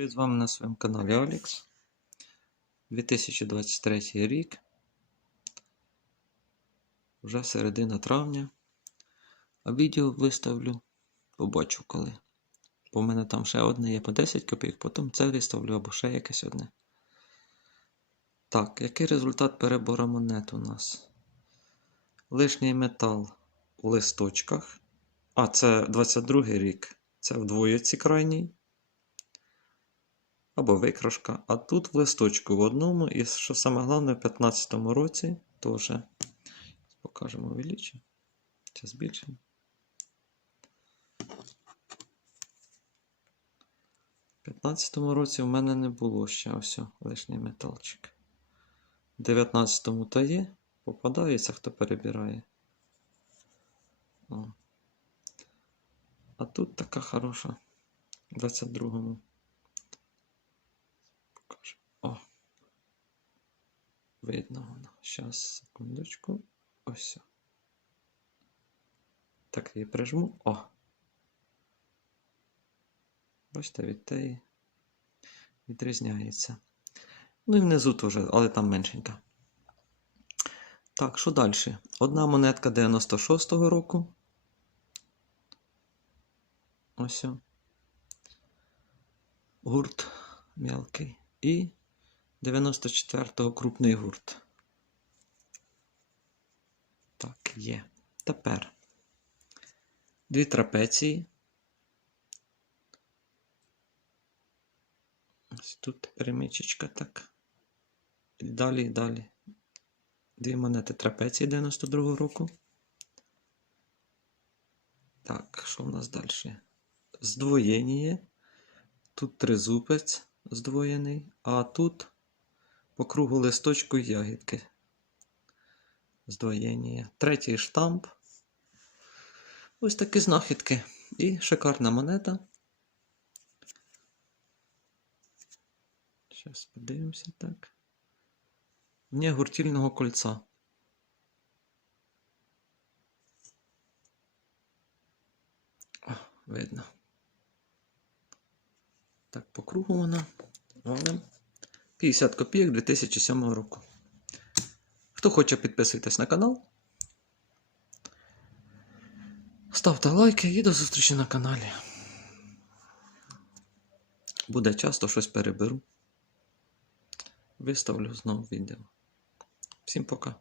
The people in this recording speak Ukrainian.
Привіт з вами на своєму каналі Олікс. 2023 рік. Вже середина травня. А відео виставлю, побачу коли. Бо в мене там ще одне є по 10 копійок, потім це виставлю або ще якесь одне. Так, який результат перебору монет у нас? Лишній метал у листочках. А, це 22 рік. Це в двоєці крайній або викрошка. А тут в листочку в одному, і що саме головне, в 15 році теж покажемо увеличимо. Чи збільшимо. В 15 році в мене не було ще ось лишній металчик. В 19-му то є, попадається, хто перебирає. О. А тут така хороша. В 22-му. Покажу. О. Видно воно. Щас, секундочку. Ось. Так, її прижму. О. Бачите, від теї відрізняється. Ну і внизу теж, але там меншенька. Так, що далі? Одна монетка 96-го року. Ось. Гурт мелкий. І 94-го крупний гурт. Так, є. Тепер дві трапеції. Ось тут перемичечка так. І далі, далі. Дві монети трапеції 92-го року. Так, що в нас далі? Здвоєння. Тут тризубець здвоєний, а тут по кругу листочку ягідки. Здвоєння. Третій штамп. Ось такі знахідки. І шикарна монета. Зараз подивимося так. Вне гуртільного кольця. О, видно. Так, по кругу вона. Валим. 50 копійок 2007 року. Хто хоче, підписуйтесь на канал. Ставте лайки і до зустрічі на каналі. Буде часто щось переберу. Виставлю знову відео. Всім пока.